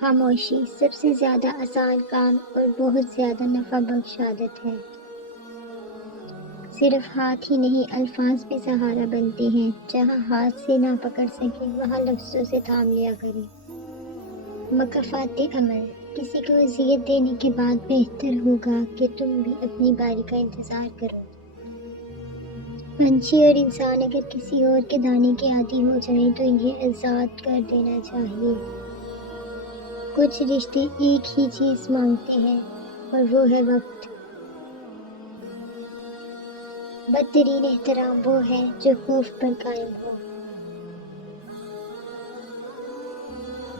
خاموشی سب سے زیادہ آسان کام اور بہت زیادہ نفع بخش عادت ہے۔ صرف ہاتھ ہی نہیں، الفاظ بھی سہارا بنتے ہیں۔ جہاں ہاتھ سے نہ پکڑ سکے وہاں لفظوں سے تھام لیا کرے۔ مکافات عمل، کسی کو اذیت دینے کے بعد بہتر ہوگا کہ تم بھی اپنی باری کا انتظار کرو۔ پنچھی اور انسان اگر کسی اور کے دانے کے عادی ہو جائیں تو انہیں آزاد کر دینا چاہیے۔ کچھ رشتے ایک ہی چیز مانگتے ہیں اور وہ ہے وقت۔ بدترین احترام وہ ہے جو خوف پر قائم ہو۔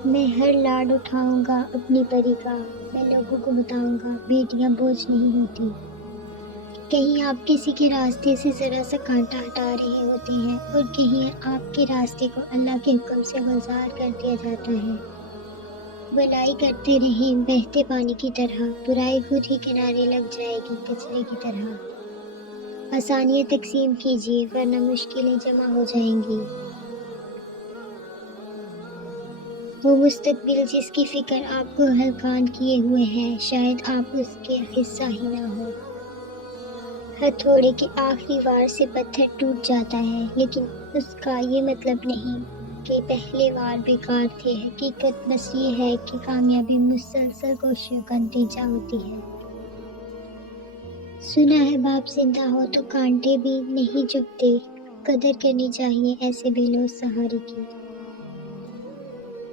میں ہر لاڈ اٹھاؤں گا اپنی پری کا، میں لوگوں کو بتاؤں گا بیٹیاں بوجھ نہیں ہوتی۔ کہیں آپ کسی کے راستے سے ذرا سا کانٹا ہٹا رہے ہوتے ہیں اور کہیں آپ کے راستے کو اللہ کے حکم سے گلزار کر دیا جاتا ہے۔ بھلائی کرتے رہیں بہتے پانی کی طرح، برائی خود ہی کنارے لگ جائے گی کچرے کی طرح۔ آسانیاں تقسیم کیجیے ورنہ مشکلیں جمع ہو جائیں گی۔ وہ مستقبل جس کی فکر آپ کو ہلکان کیے ہوئے ہے، شاید آپ اس کے حصہ ہی نہ ہو۔ ہتھوڑے کی آخری وار سے پتھر ٹوٹ جاتا ہے، لیکن اس کا یہ مطلب نہیں کہ پہلے وار بیکار تھے۔ حقیقت بس یہ ہے کہ کامیابی مسلسل کوششوں کا نتیجہ ہوتی ہے۔ سنا ہے باپ زندہ ہو تو کانٹے بھی نہیں چبھتے۔ قدر کرنی چاہیے ایسے بے لوث سہارے کی۔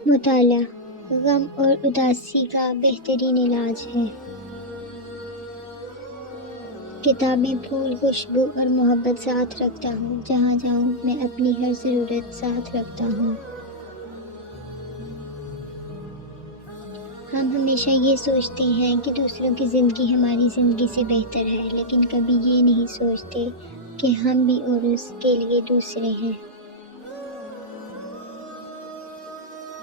مطالعہ غم اور اداسی کا بہترین علاج ہے۔ کتابیں پھول، خوشبو اور محبت ساتھ رکھتا ہوں۔ جہاں جاؤں میں اپنی ہر ضرورت ساتھ رکھتا ہوں۔ ہم ہمیشہ یہ سوچتے ہیں کہ دوسروں کی زندگی ہماری زندگی سے بہتر ہے، لیکن کبھی یہ نہیں سوچتے کہ ہم بھی اور اس کے لیے دوسرے ہیں۔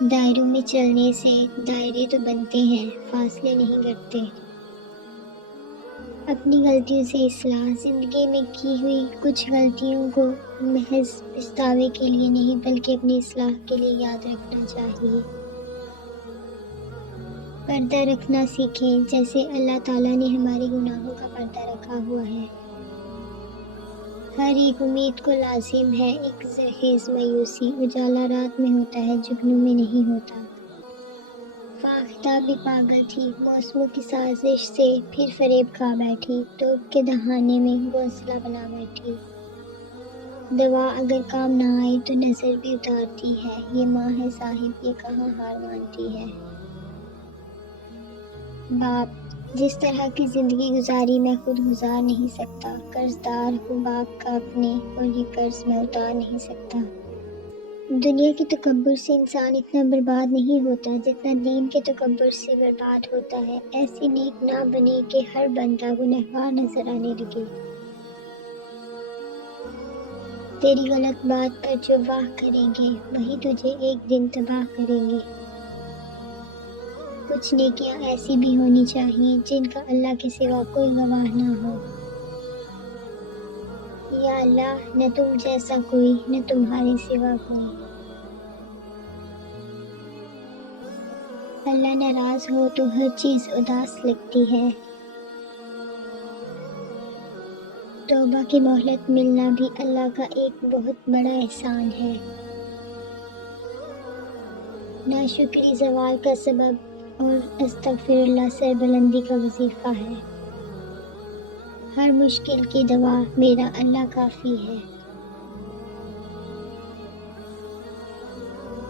دائروں میں چلنے سے دائرے تو بنتے ہیں، فاصلے نہیں گھٹتے۔ اپنی غلطیوں سے اصلاح، زندگی میں کی ہوئی کچھ غلطیوں کو محض پچھتاوے کے لیے نہیں بلکہ اپنی اصلاح کے لیے یاد رکھنا چاہیے۔ پردہ رکھنا سیکھیں جیسے اللہ تعالیٰ نے ہمارے گناہوں کا پردہ رکھا ہوا ہے۔ ہر ایک امید کو لازم ہے ایک زرخیز مایوسی، اجالا رات میں ہوتا ہے جگنوں میں نہیں ہوتا۔ فاختہ بھی پاگل تھی، موسموں کی سازش سے پھر فریب کھا بیٹھی، توپ کے دہانے میں گھونسلہ بنا بیٹھی۔ دوا اگر کام نہ آئے تو نظر بھی اتارتی ہے، یہ ماں ہے صاحب یہ کہاں ہار مانتی ہے۔ باپ جس طرح کی زندگی گزاری میں خود گزار نہیں سکتا، قرض دار ہوں باپ کا اپنے اور یہ قرض میں اتار نہیں سکتا۔ دنیا کے تکبر سے انسان اتنا برباد نہیں ہوتا جتنا دین کے تکبر سے برباد ہوتا ہے۔ ایسی نیک نہ بنے کہ ہر بندہ گنہگار نظر آنے لگے۔ تیری غلط بات پر جو واہ کریں گے وہی تجھے ایک دن تباہ کریں گے۔ کچھ نیکیاں ایسی بھی ہونی چاہیے جن کا اللہ کے سوا کوئی گواہ نہ ہو۔ یا اللہ نہ تم جیسا کوئی نہ تمہارے سوا کوئی۔ اللہ ناراض ہو تو ہر چیز اداس لگتی ہے۔ توبہ کی مہلت ملنا بھی اللہ کا ایک بہت بڑا احسان ہے۔ ناشکری زوال کا سبب اور استغفر اللہ سربلندی کا وظیفہ ہے۔ ہر مشکل کی دوا میرا اللہ کافی ہے۔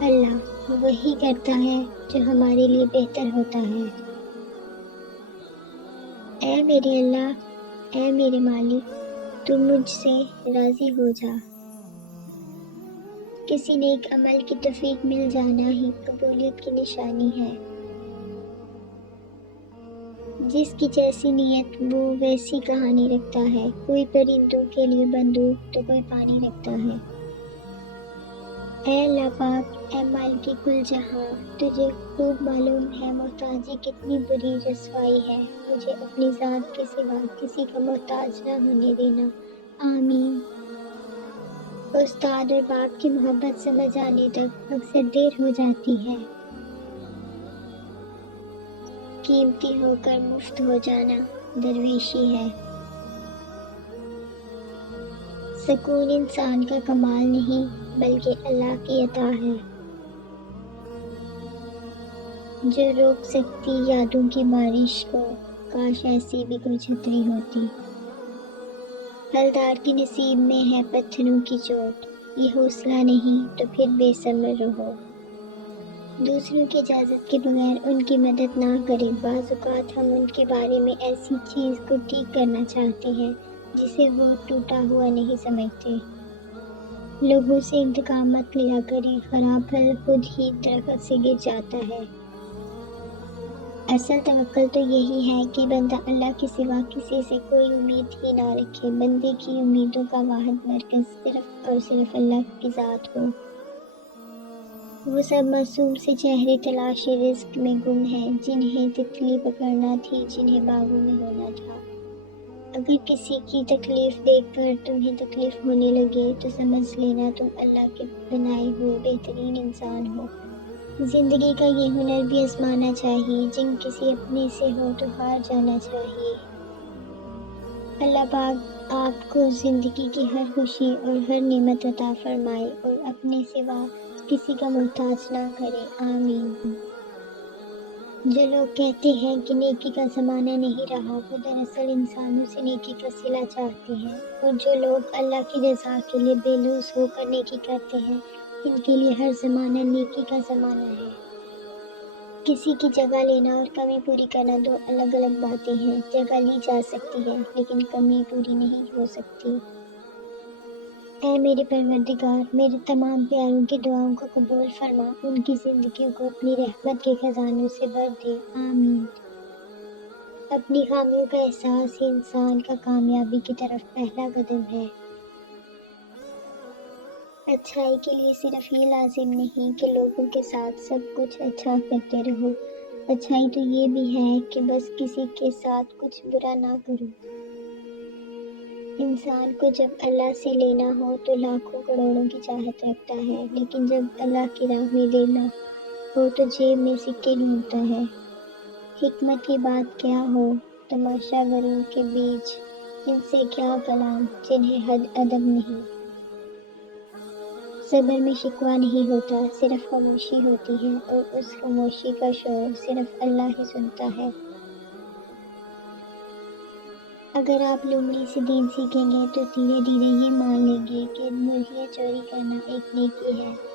اللہ وہی کرتا ہے جو ہمارے لیے بہتر ہوتا ہے۔ اے میرے اللہ، اے میرے مالک، تو مجھ سے راضی ہو جا۔ کسی نیک عمل کی توفیق مل جانا ہی قبولیت کی نشانی ہے۔ جس کی جیسی نیت وہ ویسی کہانی رکھتا ہے۔ کوئی پرندوں کے لیے بندوق تو کوئی پانی رکھتا ہے۔ اے اللہ پاک، اے مالک کل جہاں، تجھے خوب معلوم ہے محتاجی کتنی بری رسوائی ہے۔ مجھے اپنی ذات کے سوا کسی کا محتاج نہ ہونے دینا، آمین۔ استاد اور باپ کی محبت سمجھ آنے تک اکثر دیر ہو جاتی ہے۔ قیمتی ہو کر مفت ہو جانا درویشی ہے۔ سکون انسان کا کمال نہیں بلکہ اللہ کی عطا ہے، جو روک سکتی یادوں کی بارش کو۔ کاش ایسی بھی کوئی چھتری ہوتی۔ حلدار کی نصیب میں ہے پتھروں کی چوٹ، یہ حوصلہ نہیں تو پھر بے صبر رہو۔ دوسروں کی اجازت کے بغیر ان کی مدد نہ کریں۔ بعض اوقات ہم ان کے بارے میں ایسی چیز کو ٹھیک کرنا چاہتے ہیں جسے وہ ٹوٹا ہوا نہیں سمجھتے۔ لوگوں سے انتقام مت لیا کریں، خراب پھل خود ہی درخت سے گر جاتا ہے۔ اصل توکل تو یہی ہے کہ بندہ اللہ کے سوا کسی سے کوئی امید ہی نہ رکھے۔ بندے کی امیدوں کا واحد مرکز صرف اور صرف اللہ کی ذات ہو۔ وہ سب معصوم سے چہرے تلاش رزق میں گم ہیں، جنہیں تتلی پکڑنا تھی، جنہیں باغوں میں ہونا تھا۔ اگر کسی کی تکلیف دیکھ کر تمہیں تکلیف ہونے لگے تو سمجھ لینا تم اللہ کے بنائے ہوئے بہترین انسان ہو۔ زندگی کا یہ ہنر بھی آزمانا چاہیے، جنگ کسی اپنے سے ہو تو ہار جانا چاہیے۔ اللہ پاک آپ کو زندگی کی ہر خوشی اور ہر نعمت عطا فرمائے اور اپنے سوا کسی کا محتاج نہ کرے، آمین۔ جو لوگ کہتے ہیں کہ نیکی کا زمانہ نہیں رہا، وہ دراصل انسانوں سے نیکی کا صلہ چاہتے ہیں، اور جو لوگ اللہ کی رضا کے لیے بے لوث ہو کر نیکی کرتے ہیں، ان کے لیے ہر زمانہ نیکی کا زمانہ ہے۔ کسی کی جگہ لینا اور کمی پوری کرنا دو الگ الگ باتیں ہیں۔ جگہ لی جا سکتی ہے لیکن کمی پوری نہیں ہو سکتی۔ اے میرے پروردگار، میرے تمام پیاروں کی دعاؤں کو قبول فرما، ان کی زندگیوں کو اپنی رحمت کے خزانوں سے بھر دے، آمین۔ اپنی خامیوں کا احساس ہی انسان کا کامیابی کی طرف پہلا قدم ہے۔ اچھائی کے لیے صرف یہ لازم نہیں کہ لوگوں کے ساتھ سب کچھ اچھا کرتے رہو، اچھائی تو یہ بھی ہے کہ بس کسی کے ساتھ کچھ برا نہ کرو۔ انسان کو جب اللہ سے لینا ہو تو لاکھوں کروڑوں کی چاہت رکھتا ہے، لیکن جب اللہ کی راہ میں لینا ہو تو جیب میں سکے ڈھونڈتا ہے۔ حکمت کی بات کیا ہو، تماشا گروں کے بیچ ان سے کیا کلام، جنہیں حد ادب نہیں۔ صبر میں شکوہ نہیں ہوتا، صرف خاموشی ہوتی ہے، اور اس خاموشی کا شور صرف اللہ ہی سنتا ہے۔ اگر آپ لومڑی سے دین سیکھیں گے تو دھیرے دھیرے یہ مان لیں گے کہ مرغیاں چوری کرنا ایک نیکی ہے۔